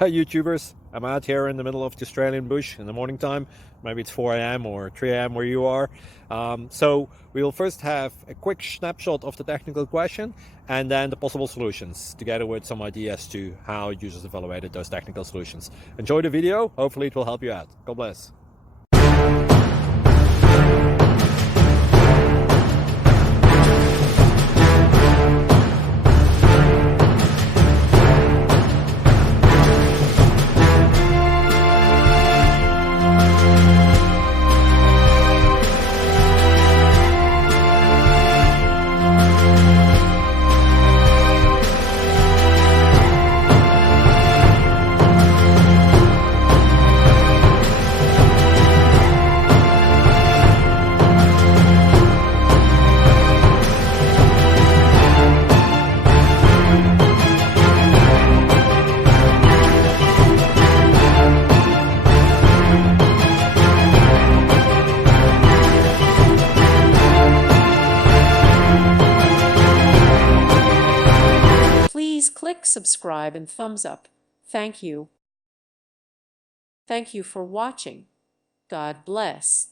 Hi YouTubers, I'm out here in the middle of the Australian bush in the morning time. Maybe it's 4 a.m. or 3 a.m. where you are. So we will first have a quick snapshot of the technical question and then the possible solutions, together with some ideas to how users evaluated those technical solutions. Enjoy the video, hopefully it will help you out. God bless. Please click subscribe and thumbs up. Thank you. Thank you for watching. God bless.